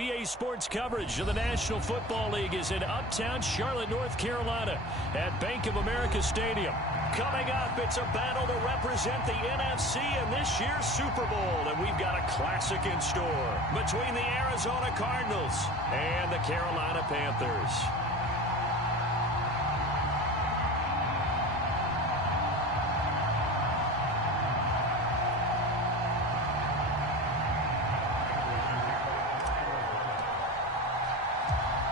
EA Sports coverage of the National Football League is in uptown Charlotte, North Carolina at Bank of America Stadium. Coming up, it's a battle to represent the NFC in this year's Super Bowl, and we've got a classic in store between the Arizona Cardinals and the Carolina Panthers.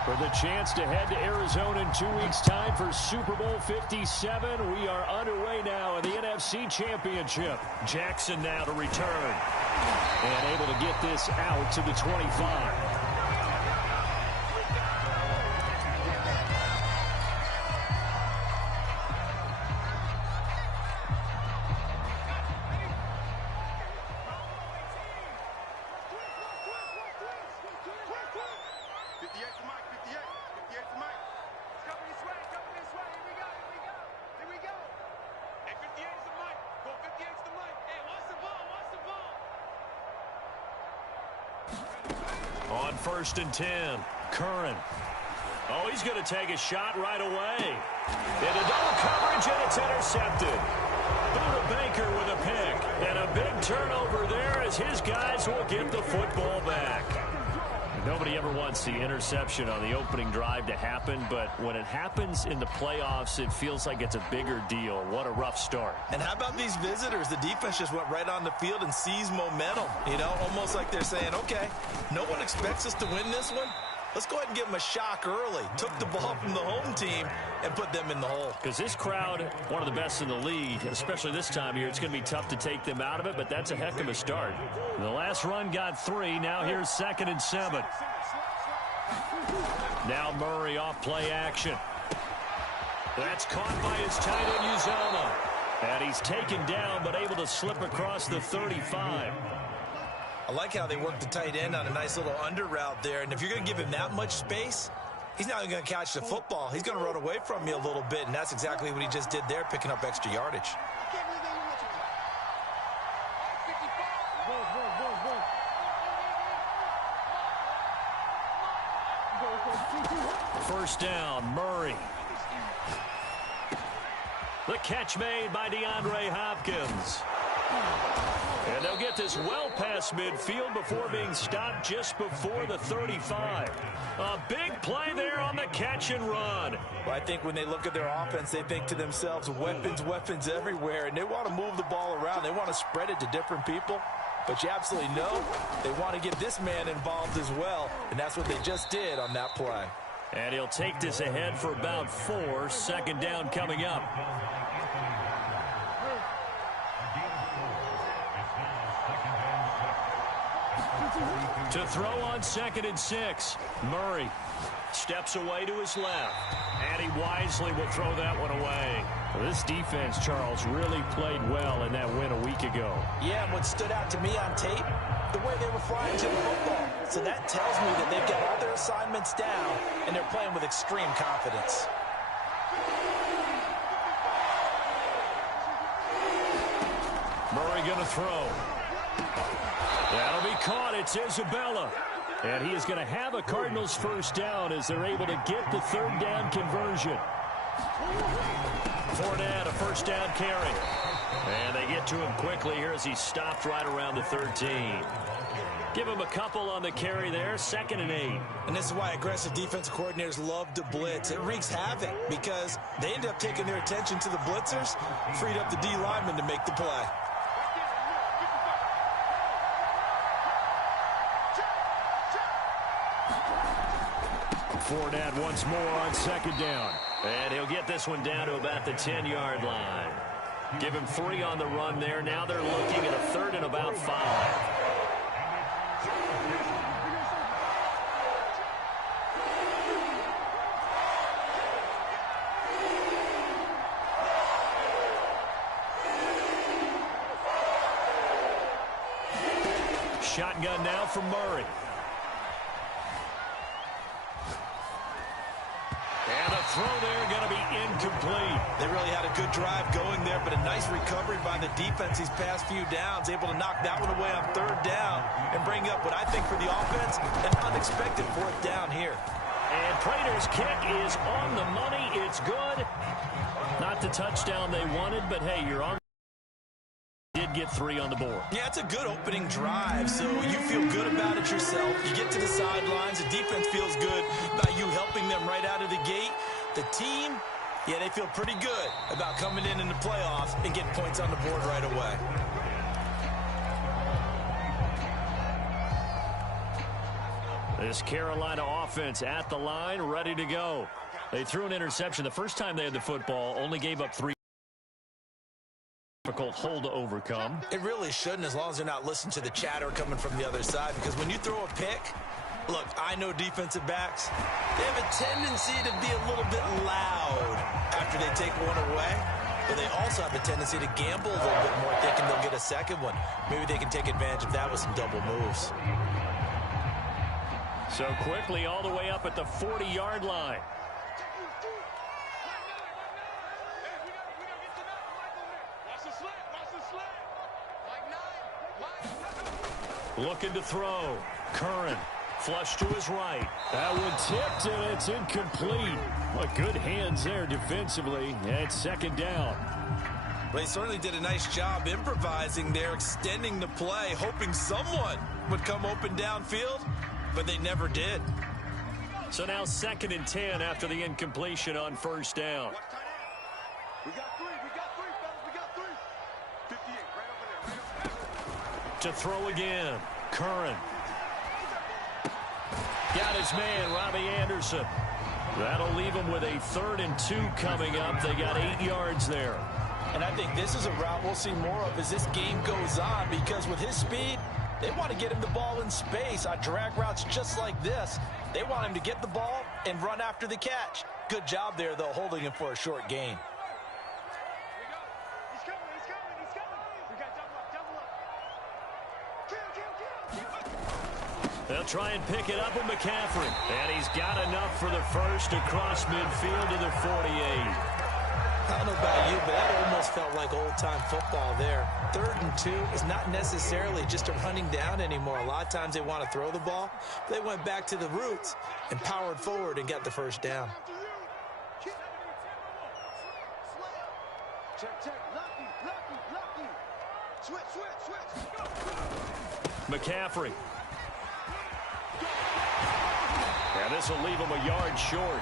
For the chance to head to Arizona in 2 weeks' time for Super Bowl 57, we are underway now in the NFC Championship. Jackson now to return and able to get this out to the 25. On 1st and 10, Curran. Oh, he's going to take a shot right away. Into double coverage, and it's intercepted. Buda Baker with a pick. And a big turnover there as his guys will get the football back. Nobody ever wants the interception on the opening drive to happen, but when it happens in the playoffs, it feels like it's a bigger deal. What a rough start. And how about these visitors? The defense just went right on the field and seized momentum. You know, almost like they're saying, okay, no one expects us to win this one. Let's go ahead and give them a shock early. Took the ball from the home team and put them in the hole. Because this crowd, one of the best in the league, especially this time of year, it's going to be tough to take them out of it, but that's a heck of a start. The last run got 3. Now here's 2nd and 7. Now Murray off play action. That's caught by his tight end, Uzomah. And he's taken down, but able to slip across the 35. I like how they work the tight end on a nice little under route there. And if you're going to give him that much space, he's not even going to catch the football. He's going to run away from you a little bit, and that's exactly what he just did there, picking up extra yardage. First down, Murray. The catch made by DeAndre Hopkins. And they'll get this well past midfield before being stopped just before the 35. A big play there on the catch and run. Well, I think when they look at their offense, they think to themselves, weapons, weapons everywhere, and they want to move the ball around. They want to spread it to different people. But you absolutely know they want to get this man involved as well, and that's what they just did on that play. And he'll take this ahead for about 4. 2nd down coming up. To throw on 2nd and 6. Murray steps away to his left. And he wisely will throw that one away. Well, this defense, Charles, really played well in that win a week ago. Yeah, and what stood out to me on tape, the way they were flying to the football. So that tells me that they've got all their assignments down, and they're playing with extreme confidence. Murray going to throw. That'll be caught. It's Isabella. And he is going to have a Cardinals first down as they're able to get the 3rd down conversion. Fournette, a first down carry. And they get to him quickly here as he stopped right around the 13. Give him a couple on the carry there. 2nd and 8. And this is why aggressive defensive coordinators love to blitz. It wreaks havoc because they end up taking their attention to the blitzers, freed up the D lineman to make the play. Fournette once more on 2nd down. And he'll get this one down to about the 10-yard line. Give him 3 on the run there. Now they're looking at a 3rd and about 5. Shotgun now from Murray. And a throw there going to be incomplete. They really had a good drive going there, but a nice recovery by the defense these past few downs, able to knock that one away on 3rd down and bring bring up what I think for the offense, an unexpected fourth down here. And Prater's kick is on the money. It's good. Not the touchdown they wanted, but hey, you're on. Did get 3 on the board. Yeah, it's a good opening drive, so you feel good about it yourself. You get to the sidelines. The defense feels good about you helping them right out of the gate. The team, yeah, they feel pretty good about coming in the playoffs and getting points on the board right away. This Carolina offense at the line, ready to go. They threw an interception. The first time they had the football, only gave up 3. Difficult hole to overcome. It really shouldn't, as long as they're not listening to the chatter coming from the other side, because when you throw a pick, look, I know defensive backs, they have a tendency to be a little bit loud after they take one away, but they also have a tendency to gamble a little bit more, thinking they'll get a second one. Maybe they can take advantage of that with some double moves. So quickly all the way up at the 40-yard line. Looking to throw. Curran. Flush to his right. That one tipped, and it's incomplete. Well, good hands there defensively. And second down. They certainly did a nice job improvising there, extending the play, hoping someone would come open downfield, but they never did. So now 2nd and 10 after the incompletion on first down. We got 3, fellas. We got 3. 58, right over there. To throw again. Curran. Got his man, Robbie Anderson. That'll leave him with a 3rd and 2 coming up. They got 8 yards there. And I think this is a route we'll see more of as this game goes on, because with his speed, they want to get him the ball in space on drag routes just like this. They want him to get the ball and run after the catch. Good job there, though, holding him for a short gain. They'll try and pick it up with McCaffrey. And he's got enough for the first across midfield to the 48. I don't know about you, but that almost felt like old-time football there. 3rd and 2 is not necessarily just a running down anymore. A lot of times they want to throw the ball. They went back to the roots and powered forward and got the first down. Check. Lucky. Switch. McCaffrey. And this will leave him a yard short.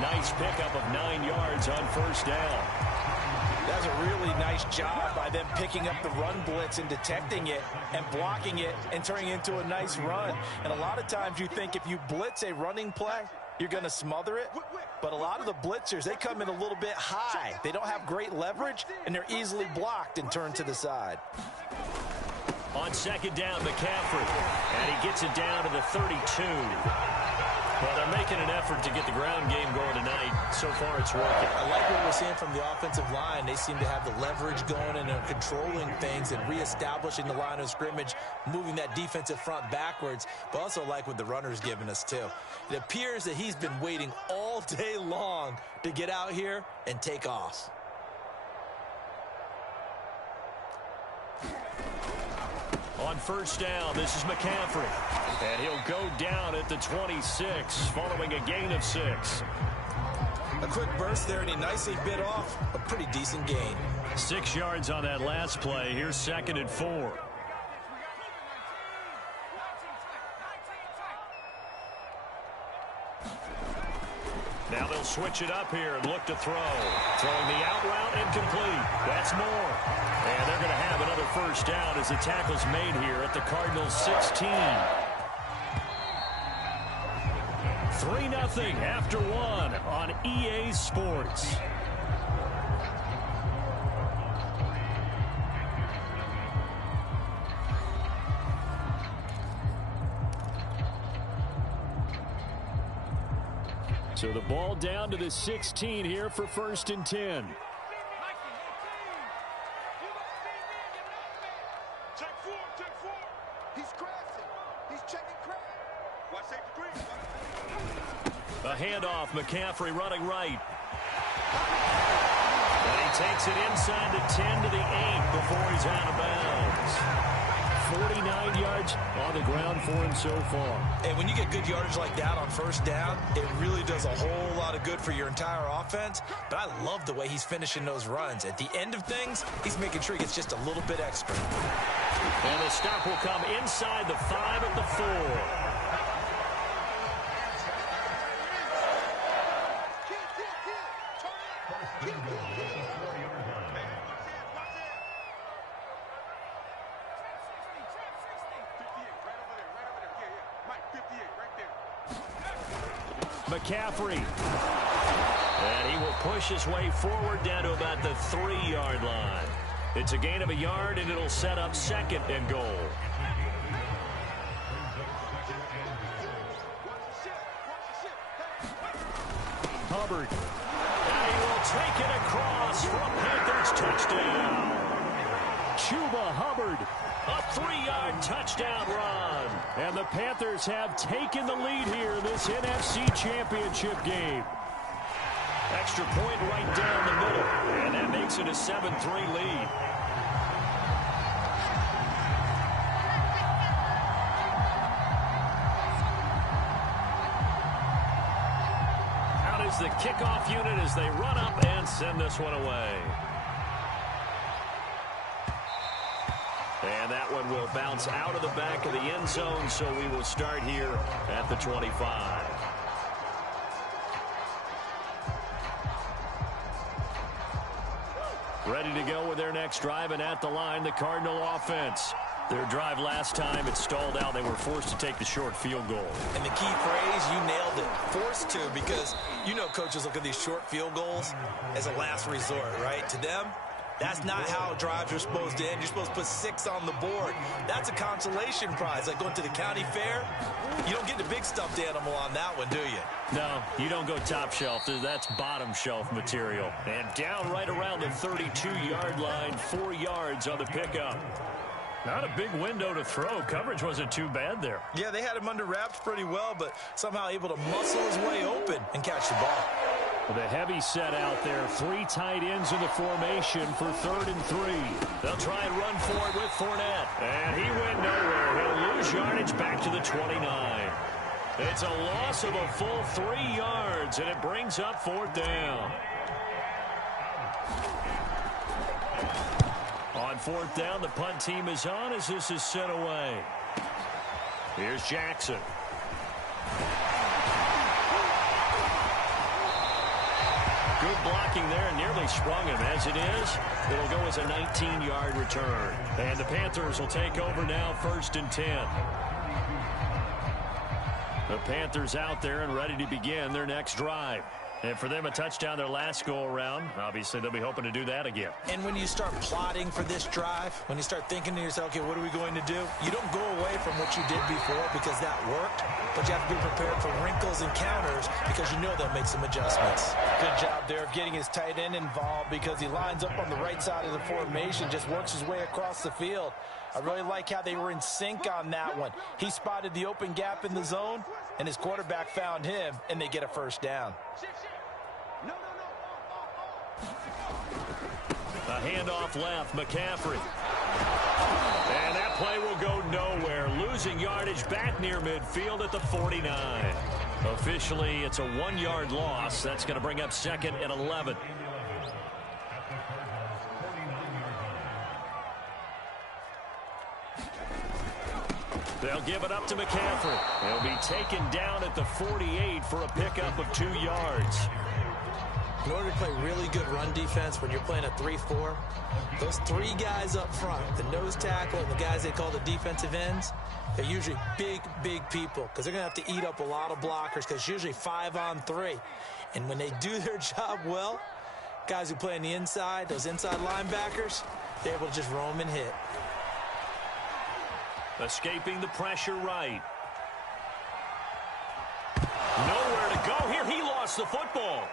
Nice pickup of 9 yards on first down. That's a really nice job by them picking up the run blitz and detecting it and blocking it and turning it into a nice run. And a lot of times you think if you blitz a running play, you're going to smother it. But a lot of the blitzers, they come in a little bit high. They don't have great leverage, and they're easily blocked and turned to the side. On 2nd down, McCaffrey. And he gets it down to the 32. Well, they're making an effort to get the ground game going tonight. So far, it's working. I like what we're seeing from the offensive line. They seem to have the leverage going and are controlling things and reestablishing the line of scrimmage, moving that defensive front backwards, but also like what the runner's giving us, too. It appears that he's been waiting all day long to get out here and take off. On first down, this is McCaffrey. And he'll go down at the 26 following a gain of 6. A quick burst there, and he nicely bit off a pretty decent gain. 6 yards on that last play. Here's 2nd and 4. Now they'll switch it up here and look to throw. Throwing the out route incomplete. That's more. And they're going to have another first down as the tackle's made here at the Cardinals' 16. 3-0 after 1 on EA Sports. So the ball down to the 16 here for 1st and 10. Check four. He's crashing. He's checking crash. Watch safety 3. A handoff, McCaffrey running right. And he takes it inside the 10 to the 8 before he's out of bounds. 49 yards on the ground for him so far. And when you get good yardage like that on first down, it really does a whole lot of good for your entire offense. But I love the way he's finishing those runs. At the end of things, he's making sure he gets just a little bit extra. And the stop will come inside the 5 at the 4. McCaffrey. And he will push his way forward down to about the 3-yard line. It's a gain of a yard, and it'll set up 2nd and goal. Hubbard. And he will take it across for a Panthers touchdown. Chuba Hubbard. A 3-yard touchdown run. And the Panthers have taken the lead here in this NFC Championship game. Extra point right down the middle. And that makes it a 7-3 lead. Out is the kickoff unit as they run up and send this one away. And that one will bounce out of the back of the end zone, so we will start here at the 25. Ready to go with their next drive, and at the line, the Cardinal offense. Their drive last time, it stalled out. They were forced to take the short field goal. And the key phrase, you nailed it. Forced to, because you know coaches look at these short field goals as a last resort, right? To them, that's not how drives are supposed to end. You're supposed to put 6 on the board. That's a consolation prize. Like going to the county fair, you don't get the big stuffed animal on that one, do you? No, you don't go top shelf. That's bottom shelf material. And down right around the 32-yard line, 4 yards on the pickup. Not a big window to throw. Coverage wasn't too bad there. Yeah, they had him under wraps pretty well, but somehow able to muscle his way open and catch the ball. The heavy set out there. 3 tight ends in the formation for 3rd and 3. They'll try and run for it with Fournette. And he went nowhere. He'll lose yardage back to the 29. It's a loss of a full 3 yards, and it brings up 4th down. On 4th down, the punt team is on as this is sent away. Here's Jackson. Good blocking there, and nearly sprung him. As it is, it'll go as a 19-yard return. And the Panthers will take over now, 1st and 10. The Panthers out there and ready to begin their next drive. And for them, a touchdown their last go-around. Obviously, they'll be hoping to do that again. And when you start plotting for this drive, when you start thinking to yourself, okay, what are we going to do? You don't go away from what you did before because that worked, but you have to be prepared for wrinkles and counters because you know they'll make some adjustments. Good job there of getting his tight end involved because he lines up on the right side of the formation, just works his way across the field. I really like how they were in sync on that one. He spotted the open gap in the zone, and his quarterback found him, and they get a 1st down. A handoff left, McCaffrey. And that play will go nowhere. Losing yardage back near midfield at the 49. Officially, it's a 1-yard loss. That's going to bring up 2nd and 11. They'll give it up to McCaffrey. He'll be taken down at the 48 for a pickup of 2 yards. In order to play really good run defense when you're playing a 3-4, those 3 guys up front, the nose tackle and the guys they call the defensive ends, they're usually big, big people because they're going to have to eat up a lot of blockers because it's usually 5 on 3. And when they do their job well, guys who play on the inside, those inside linebackers, they're able to just roam and hit. Escaping the pressure right. Nowhere to go here. He lost the football.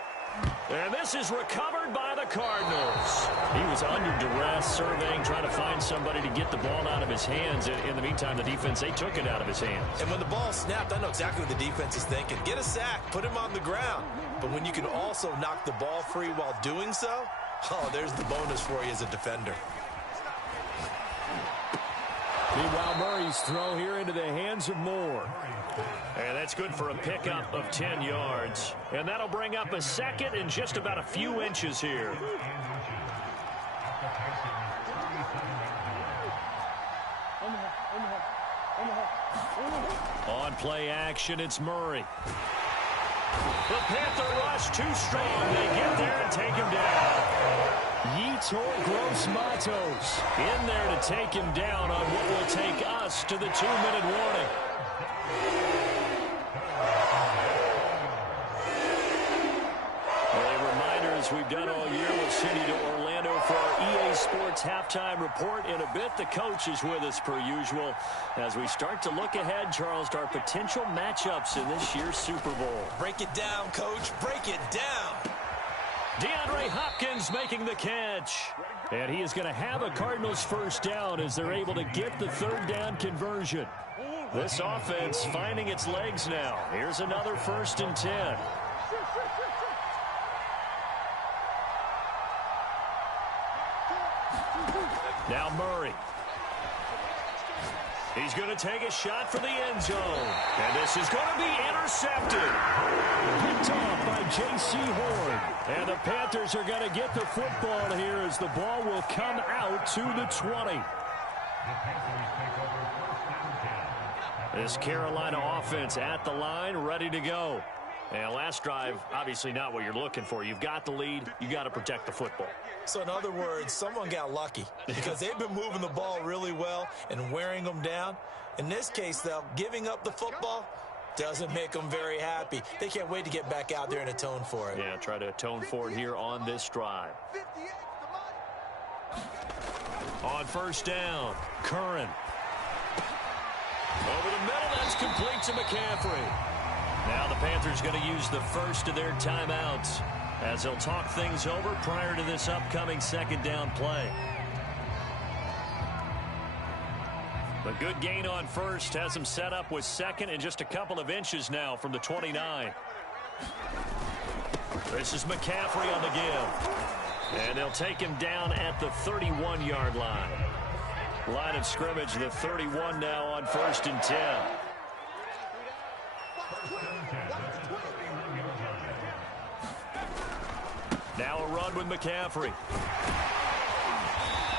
And this is recovered by the Cardinals. He was under duress, surveying, trying to find somebody to get the ball out of his hands. In the meantime, the defense, they took it out of his hands. And when the ball snapped, I know exactly what the defense is thinking. Get a sack, put him on the ground. But when you can also knock the ball free while doing so, oh, there's the bonus for you as a defender. Meanwhile, Murray's throw here into the hands of Moore. And that's good for a pickup of 10 yards. And that'll bring up a second and just about a few inches here. On play action, it's Murray. The Panther rush too strong. They get there and take him down. Yetur Gross-Matos in there to take him down on what will take us to the 2-minute warning. A reminder, as we've done all year, we'll send you to Orlando for our EA Sports halftime report. In a bit, the coach is with us per usual as we start to look ahead, Charles, to our potential matchups in this year's Super Bowl. Break it down, Coach. Break it down. DeAndre Hopkins making the catch. And he is going to have a Cardinals first down as they're able to get the third down conversion. This offense finding its legs now. Here's another 1st and 10. Now Murray. He's going to take a shot for the end zone. And this is going to be intercepted. Picked off by J.C. Horn. And the Panthers are going to get the football here as the ball will come out to the 20. This Carolina offense at the line, ready to go. And last drive, obviously not what you're looking for. You've got the lead. You got to protect the football. So in other words, someone got lucky because they've been moving the ball really well and wearing them down. In this case, though, giving up the football doesn't make them very happy. They can't wait to get back out there and atone for it. Yeah, try to atone for it here on this drive. On 1st down, Curran. Over the middle, that's complete to McCaffrey. Now the Panthers going to use the first of their timeouts as they'll talk things over prior to this upcoming 2nd down play. A good gain on 1st has them set up with 2nd and just a couple of inches now from the 29. This is McCaffrey on the give. And they'll take him down at the 31-yard line. Line of scrimmage, the 31 now on 1st and 10. Now a run with McCaffrey.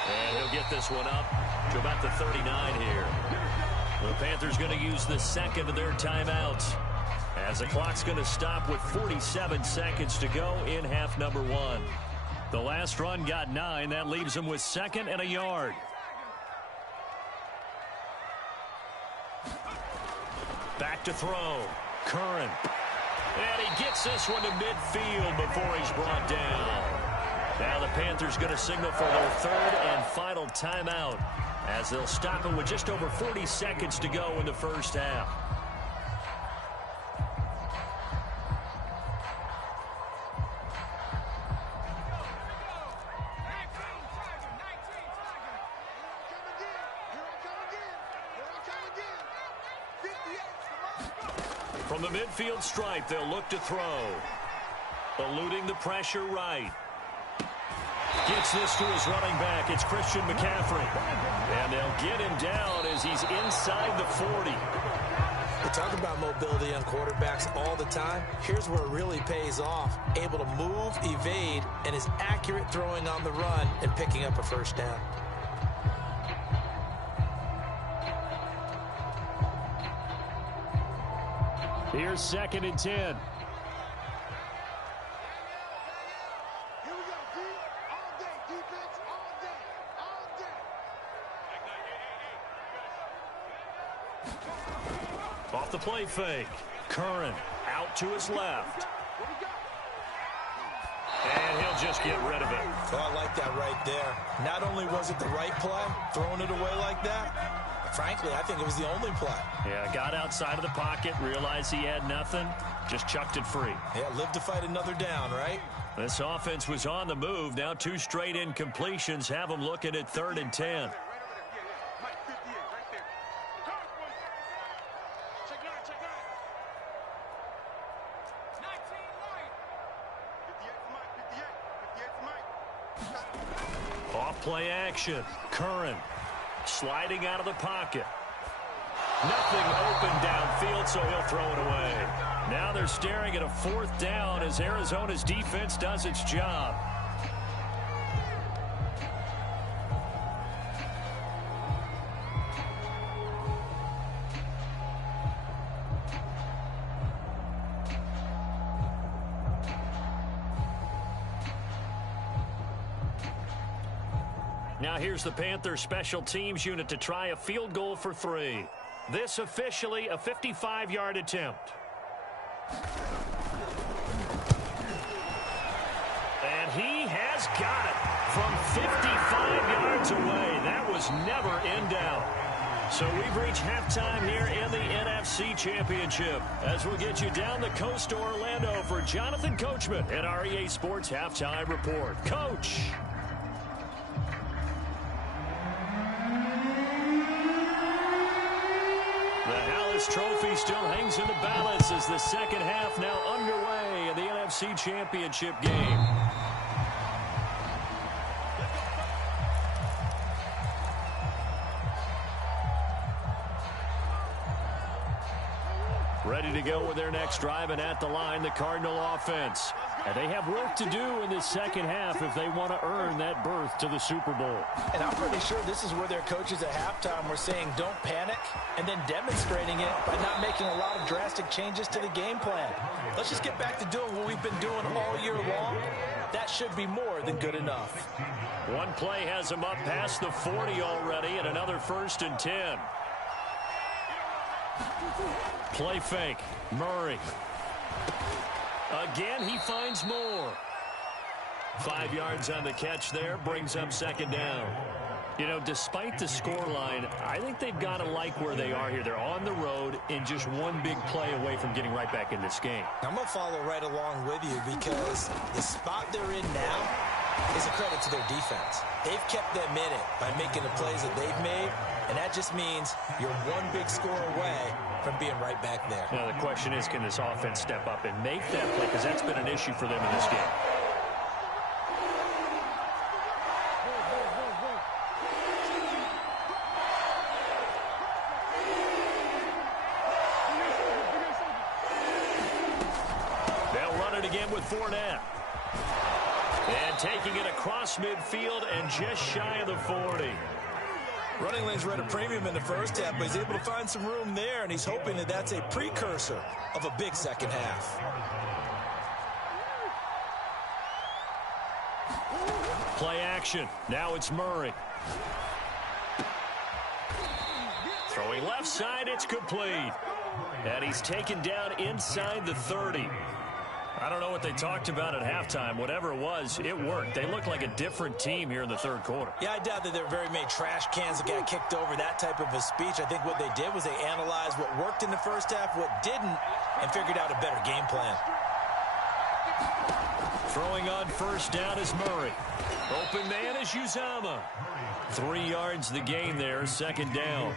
And he'll get this one up to about the 39 here. The Panthers going to use the 2nd of their timeouts as the clock's going to stop with 47 seconds to go in half number 1. The last run got 9. That leaves them with 2nd and a yard. Back to throw. Curran. And he gets this one to midfield before he's brought down. Now the Panthers going to signal for their 3rd and final timeout as they'll stop him with just over 40 seconds to go in the first half. From the midfield stripe, they'll look to throw. Eluding the pressure right. Gets this to his running back. It's Christian McCaffrey. And they'll get him down as he's inside the 40. We talk about mobility on quarterbacks all the time. Here's where it really pays off. Able to move, evade, and is accurate throwing on the run and picking up a first down. Here's 2nd and 10. Here we go, D. All day, defense, all day, all day. Off the play fake. Curran out to his left. And he'll just get rid of it. Oh, I like that right there. Not only was it the right play, throwing it away like that, frankly, I think it was the only play. Yeah, got outside of the pocket, realized he had nothing, just chucked it free. Yeah, live to fight another down, right? This offense was on the move. Now 2 straight incompletions have them looking at 3rd and 10. Off play action. Curran. sliding out of the pocket. Nothing open downfield, so he'll throw it away. Now they're staring at a 4th down as Arizona's defense does its job. Now here's the Panthers special teams unit to try a field goal for 3. This officially a 55-yard attempt. And he has got it from 55 yards away. That was never in doubt. So we've reached halftime here in the NFC Championship as we'll get you down the coast to Orlando for Jonathan Coachman at our EA Sports Halftime Report. Coach. The trophy still hangs in the balance as the second half now underway in the NFC Championship game. Ready to go with their next drive, and at the line, the Cardinal offense. And they have work to do in this second half if they want to earn that berth to the Super Bowl. And I'm pretty sure this is where their coaches at halftime were saying don't panic, and then demonstrating it by not making a lot of drastic changes to the game plan. Let's just get back to doing what we've been doing all year long. That should be more than good enough. One play has them up past the 40 already, and another 1st and 10. Play fake. Murray. Again, he finds more. 5 yards on the catch there, brings up 2nd down. You know, despite the scoreline, I think they've got to like where they are here. They're on the road and just one big play away from getting right back in this game. I'm going to follow right along with you because the spot they're in now is a credit to their defense. They've kept them in it by making the plays that they've made, and that just means you're one big score away from being right back there. Now, the question is, can this offense step up and make that play? Because that's been an issue for them in this game. They'll run it again with Fournette. And taking it across midfield and just shy of the 40. Running lanes were at a premium in the first half, but he's able to find some room there, and he's hoping that that's a precursor of a big second half. Play action. Now it's Murray. Throwing left side, it's complete. And he's taken down inside the 30. I don't know what they talked about at halftime. Whatever it was, it worked. They look like a different team here in the 3rd quarter. Yeah, I doubt that there are very many trash cans that got kicked over, that type of a speech. I think what they did was they analyzed what worked in the first half, what didn't, and figured out a better game plan. Throwing on 1st down is Murray. Open man is Uzama. 3 yards the gain there, 2nd down.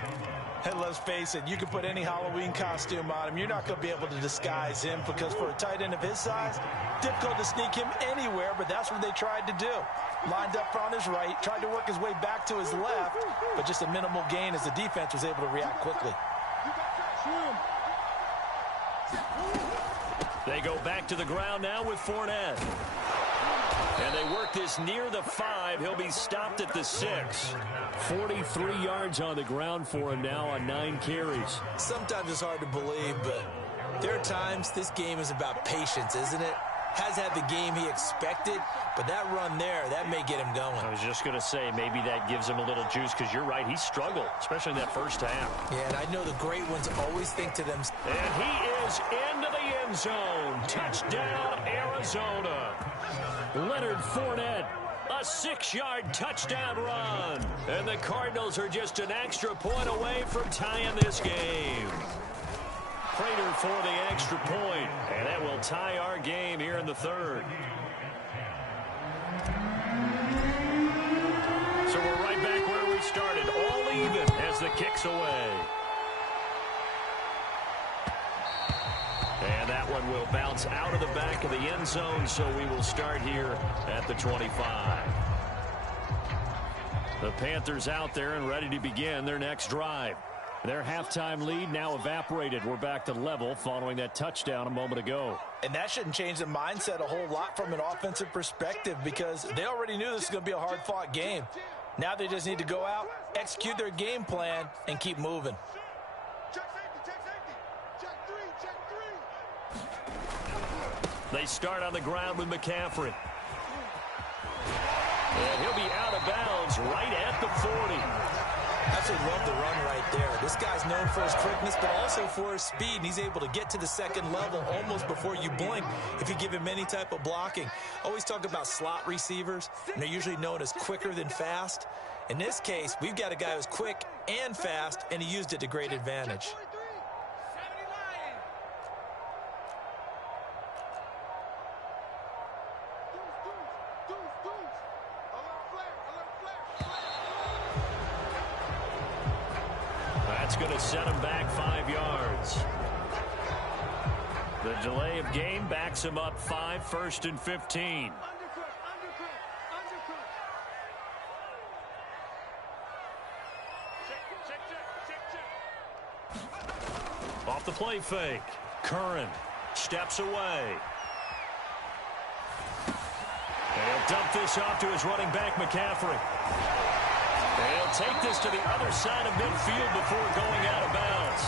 And let's face it, you can put any Halloween costume on him. You're not going to be able to disguise him because for a tight end of his size, difficult to sneak him anywhere, but that's what they tried to do. Lined up on his right, tried to work his way back to his left, but just a minimal gain as the defense was able to react quickly. They go back to the ground now with Fournette. And they work this near the 5. He'll be stopped at the 6. 43 yards on the ground for him now on 9 carries. Sometimes it's hard to believe, but there are times this game is about patience, isn't it? Has had the game he expected, but that run there, that may get him going. I was just going to say, maybe that gives him a little juice, because you're right, he struggled, especially in that first half. Yeah, and I know the great ones always think to themselves. And he is into the end zone. Touchdown, Arizona. Leonard Fournette, a 6-yard touchdown run. And the Cardinals are just an extra point away from tying this game. Prater for the extra point, and that will tie our game here in the 3rd. So we're right back where we started, all even as the kick's away. And that one will bounce out of the back of the end zone, so we will start here at the 25. The Panthers out there and ready to begin their next drive. Their halftime lead now evaporated. We're back to level following that touchdown a moment ago. And that shouldn't change the mindset a whole lot from an offensive perspective because they already knew this was going to be a hard-fought game. Now they just need to go out, execute their game plan, and keep moving. Check safety. Check three. They start on the ground with McCaffrey. And he'll be out of bounds right at the 40. Absolutely love the run right there. This guy's known for his quickness, but also for his speed. And he's able to get to the second level almost before you blink if you give him any type of blocking. Always talk about slot receivers, and they're usually known as quicker than fast. In this case, we've got a guy who's quick and fast, and he used it to great advantage. That's going to set him back 5 yards. The delay of game backs him up 5, 1st and 15. Off the play fake. Curran steps away. He'll dump this off to his running back, McCaffrey. He'll take this to the other side of midfield before going out of bounds.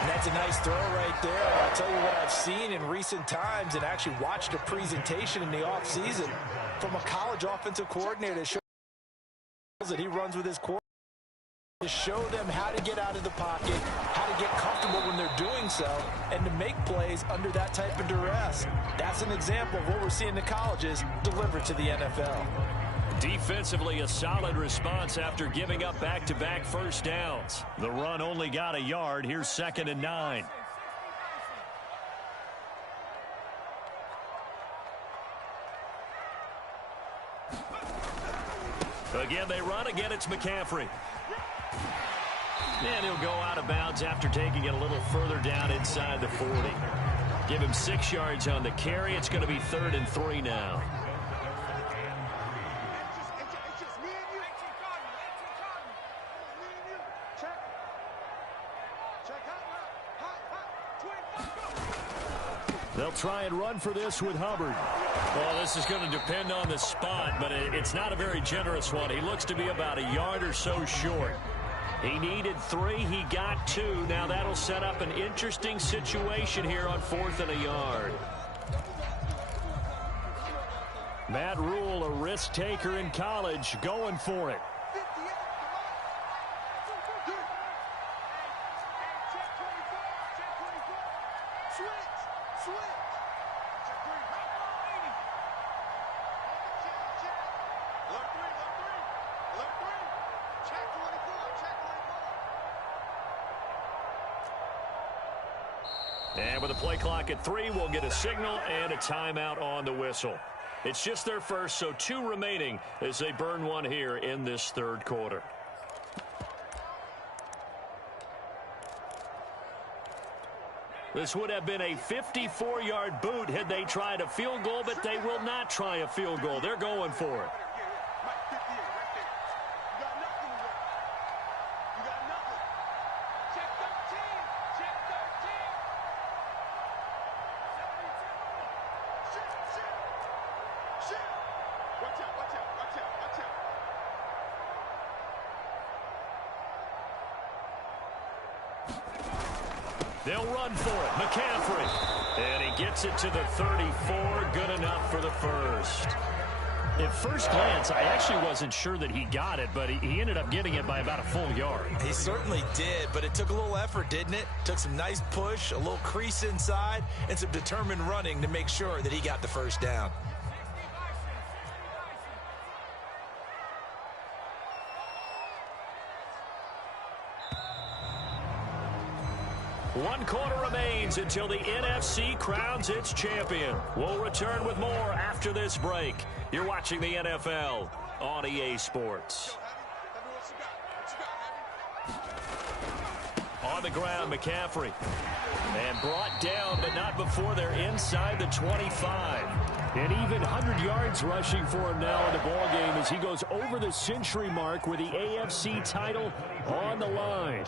And that's a nice throw right there. And I'll tell you what I've seen in recent times and actually watched a presentation in the offseason from a college offensive coordinator that shows that he runs with his quarterback to show them how to get out of the pocket, how to get comfortable when they're doing so, and to make plays under that type of duress. That's an example of what we're seeing in the colleges delivered to the NFL. Defensively, a solid response after giving up back-to-back first downs. The run only got a yard. Here's 2nd and 9. Again, they run. Again, it's McCaffrey. And he'll go out of bounds after taking it a little further down inside the 40. Give him 6 yards on the carry. It's going to be 3rd and 3 now. They'll try and run for this with Hubbard. Well, this is going to depend on the spot, but it's not a very generous one. He looks to be about a yard or so short. He needed 3. He got 2. Now that'll set up an interesting situation here on 4th and a yard. Matt Rule, a risk taker in college, going for it. And with the play clock at 3, we'll get a signal and a timeout on the whistle. It's just their first, so 2 remaining as they burn one here in this 3rd quarter. This would have been a 54-yard boot had they tried a field goal, but they will not try a field goal. They're going for it. They'll run for it. McCaffrey. And he gets it to the 34. Good enough for the first. At first glance, I actually wasn't sure that he got it, but he ended up getting it by about a full yard. He certainly did, but it took a little effort, didn't it? Took some nice push, a little crease inside, and some determined running to make sure that he got the first down. One quarter remains until the NFC crowns its champion. We'll return with more after this break. You're watching the NFL on EA Sports. On the ground, McCaffrey. And brought down, but not before they're inside the 25. An even 100 yards rushing for him now in the ball game as he goes over the century mark with the AFC title on the line.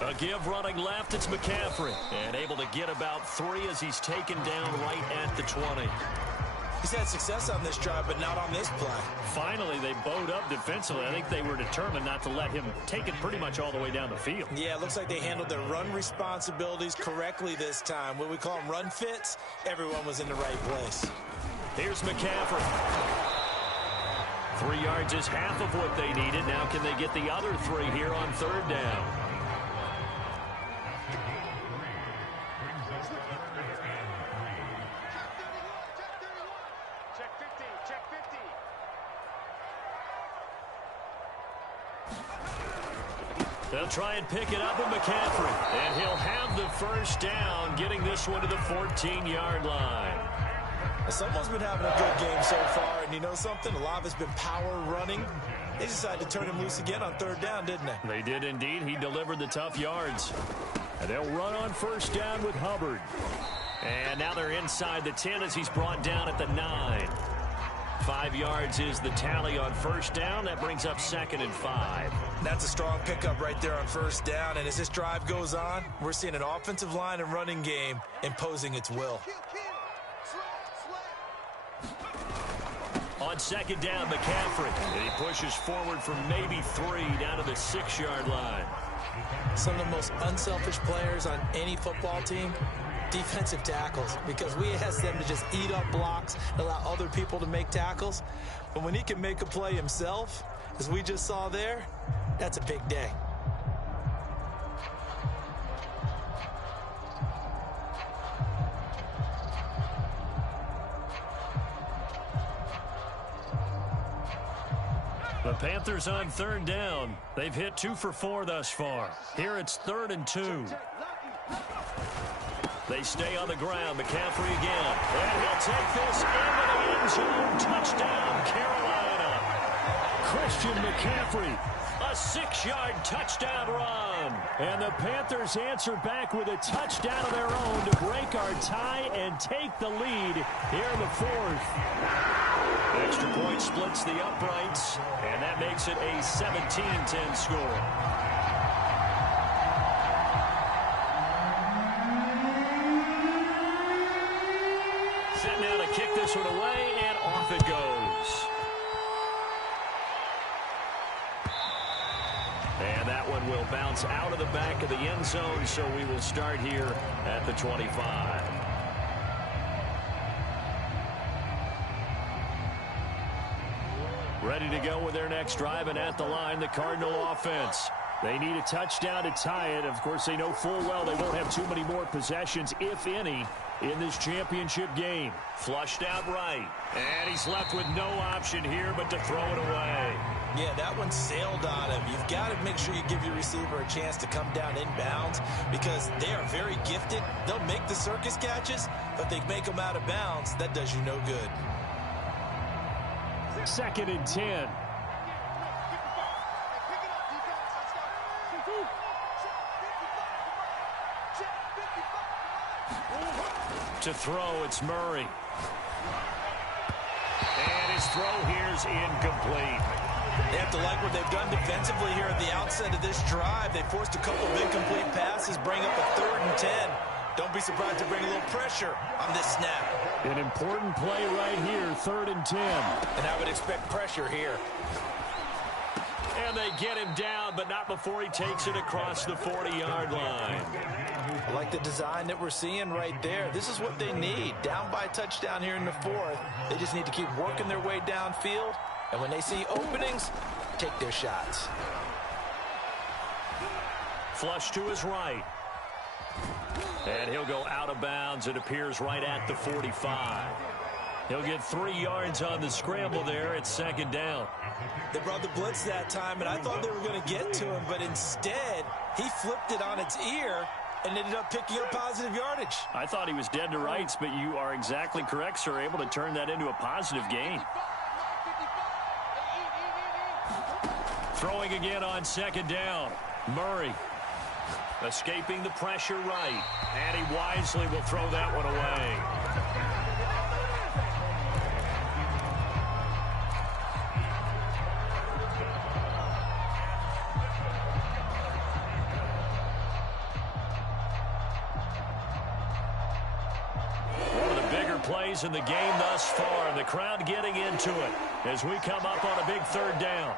A give running left, it's McCaffrey. And able to get about 3 as he's taken down right at the 20. He's had success on this drive, but not on this play. Finally, they bowed up defensively. I think they were determined not to let him take it pretty much all the way down the field. Yeah, it looks like they handled their run responsibilities correctly this time. When we call them run fits, everyone was in the right place. Here's McCaffrey. 3 yards is half of what they needed. Now can they get the other 3 here on 3rd down? They'll try and pick it up with McCaffrey. And he'll have the 1st down, getting this one to the 14-yard line. Someone's been having a good game so far, and you know something? A lot of it's been power running. They decided to turn him loose again on 3rd down, didn't they? They did indeed. He delivered the tough yards. And they'll run on 1st down with Hubbard. And now they're inside the 10 as he's brought down at the 9. 5 yards is the tally on 1st down. That brings up 2nd and 5. That's a strong pickup right there on 1st down. And as this drive goes on, we're seeing an offensive line and running game imposing its will. On 2nd down, McCaffrey. And he pushes forward from maybe 3 down to the 6-yard line. Some of the most unselfish players on any football team, defensive tackles, because we ask them to just eat up blocks, allow other people to make tackles. But when he can make a play himself, as we just saw there, that's a big day. The Panthers on 3rd down. They've hit 2 for 4 thus far. Here it's 3rd and 2. They stay on the ground. McCaffrey again. And he'll take this into the end zone. Touchdown, Carolina. Christian McCaffrey. A 6-yard touchdown run. And the Panthers answer back with a touchdown of their own to break our tie and take the lead here in the 4th. Extra point splits the uprights, and that makes it a 17-10 score. Set now to kick this one away, and off it goes. And that one will bounce out of the back of the end zone, so we will start here at the 25. Ready to go with their next drive, and at the line, the Cardinal offense. They need a touchdown to tie it. Of course, they know full well they won't have too many more possessions, if any, in this championship game. Flushed out right, and he's left with no option here but to throw it away. Yeah, that one sailed on him. You've got to make sure you give your receiver a chance to come down inbounds because they are very gifted. They'll make the circus catches, but they make them out of bounds. That does you no good. 2nd and 10. To throw, it's Murray. And his throw here's incomplete. They have to like what they've done defensively here at the outset of this drive. They forced a couple of incomplete passes, bring up a 3rd and 10. Don't be surprised to bring a little pressure on this snap. An important play right here, 3rd and 10. And I would expect pressure here. And they get him down, but not before he takes it across the 40-yard line. I like the design that we're seeing right there. This is what they need. Down by a touchdown here in the 4th. They just need to keep working their way downfield. And when they see openings, take their shots. Flush to his right. And he'll go out of bounds. It appears right at the 45. He'll get 3 yards on the scramble there. It's 2nd down. They brought the blitz that time, and I thought they were going to get to him, but instead, he flipped it on its ear and ended up picking up positive yardage. I thought he was dead to rights, but you are exactly correct, sir. Able to turn that into a positive gain. Throwing again on 2nd down. Murray. Escaping the pressure right. And he wisely will throw that one away. One of the bigger plays in the game thus far, and the crowd getting into it as we come up on a big third down.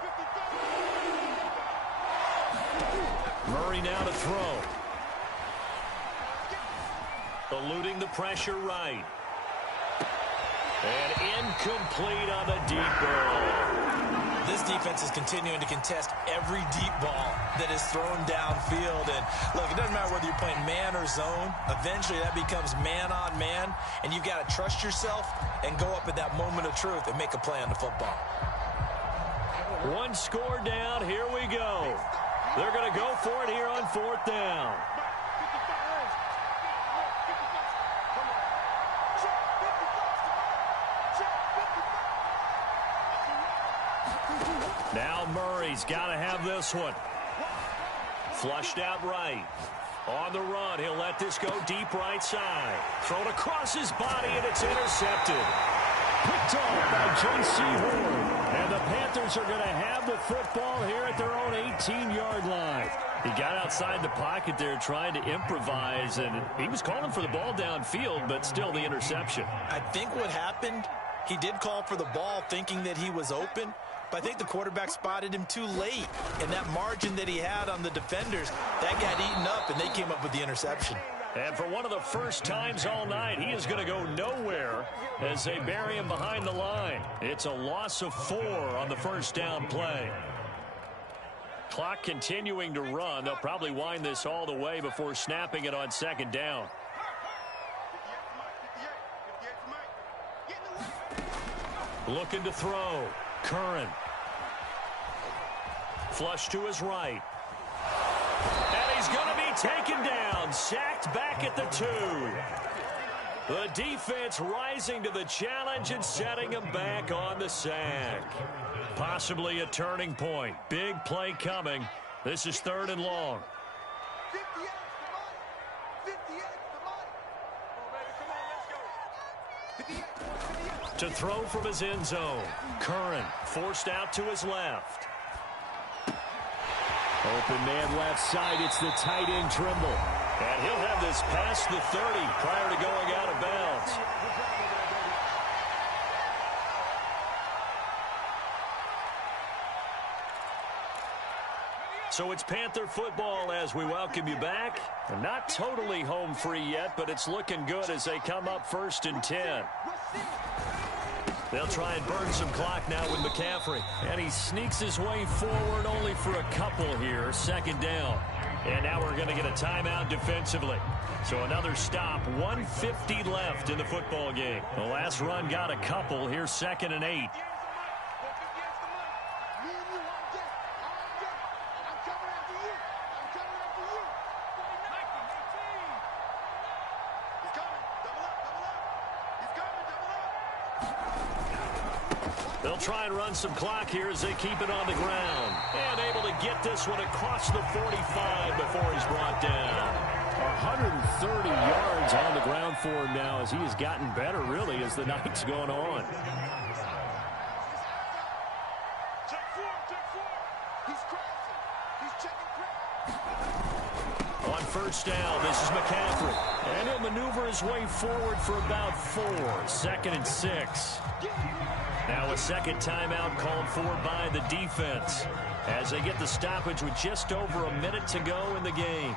Murray now to throw. Eluding the pressure right. And incomplete on the deep ball. This defense is continuing to contest every deep ball that is thrown downfield. And look, it doesn't matter whether you're playing man or zone. Eventually that becomes man on man. And you've got to trust yourself and go up at that moment of truth and make a play on the football. One score down. Here we go. They're going to go for it here on fourth down. Now Murray's got to have this one. Flushed out right. On the run, he'll let this go deep right side. Thrown across his body, and it's intercepted. Picked off by J.C. Horn. And the Panthers are going to have the football here at their own 18-yard line. He got outside the pocket there trying to improvise, and he was calling for the ball downfield, but still the interception. I think what happened, he did call for the ball thinking that he was open, but I think the quarterback spotted him too late. And that margin that he had on the defenders, that got eaten up, and they came up with the interception. And for one of the first times all night, he is going to go nowhere as they bury him behind the line. It's a loss of 4 on the first down play. Clock continuing to run. They'll probably wind this all the way before snapping it on second down. Looking to throw. Curran. Flush to his right. And he's going to be taken down. Sacked back at the 2. The defense rising to the challenge and setting him back on the sack. Possibly a turning point. Big play coming. This is third and long. To throw from his end zone. Curran forced out to his left. Open man left side. It's the tight end Trimble. And he'll have this past the 30 prior to going out of bounds. So it's Panther football as we welcome you back. They're not totally home free yet, but it's looking good as they come up first and 10. They'll try and burn some clock now with McCaffrey. And he sneaks his way forward only for a couple here. Second down. And now we're going to get a timeout defensively. So another stop. 1:50 left in the football game. The last run got a couple. Here's second and 8. They'll try and run some clock here as they keep it on the ground. And able to get this one across the 45 before he's brought down. 130 yards on the ground for him now as he has gotten better, really, as the night's going on. On first down, this is McCaffrey. And he'll maneuver his way forward for about 4. Second and 6. Now a second timeout called for by the defense as they get the stoppage with just over a minute to go in the game.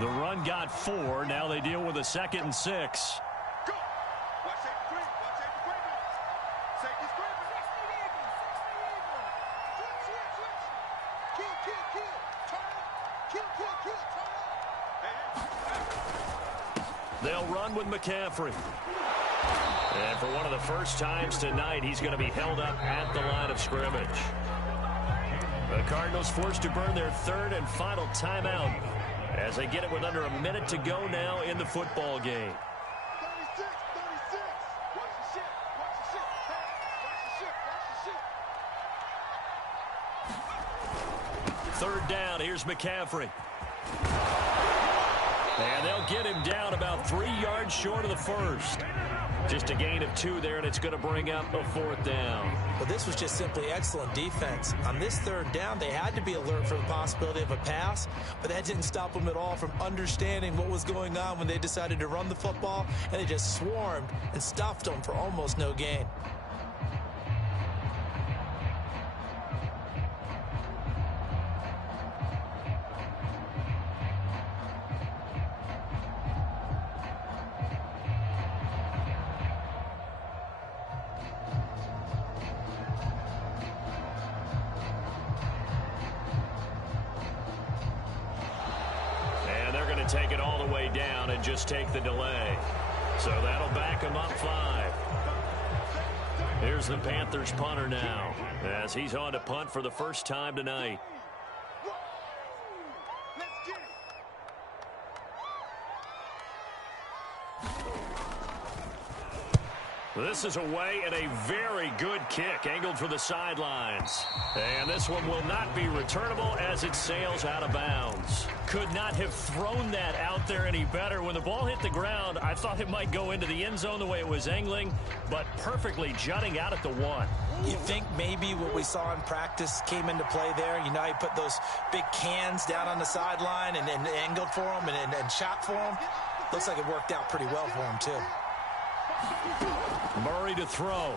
The run got 4. Now they deal with a second and 6. They'll run with McCaffrey. And for one of the first times tonight, he's going to be held up at the line of scrimmage. The Cardinals forced to burn their third and final timeout as they get it with under a minute to go now in the football game. 36, 36. Watch the shit. third down. Here's McCaffrey. And they'll get him down about 3 yards short of the first. Just a gain of 2 there, and it's going to bring up a 4th down. Well, this was just simply excellent defense. On this third down, they had to be alert for the possibility of a pass, but that didn't stop them at all from understanding what was going on when they decided to run the football, and they just swarmed and stuffed them for almost no gain. Take it all the way down and just take the delay. So that'll back him up 5. Here's the Panthers punter now as he's on to punt for the first time tonight. This is away and a very good kick angled for the sidelines. And this one will not be returnable as it sails out of bounds. Could not have thrown that out there any better. When the ball hit the ground, I thought it might go into the end zone the way it was angling, but perfectly jutting out at the 1. You think maybe what we saw in practice came into play there? You know, he put those big cans down on the sideline and angled for him and shot for him. Looks like it worked out pretty well for him, too. Murray to throw.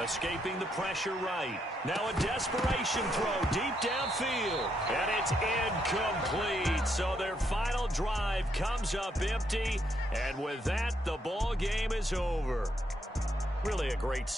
Escaping the pressure right. Now a desperation throw deep downfield. And it's incomplete. So their final drive comes up empty. And with that, the ball game is over. Really a great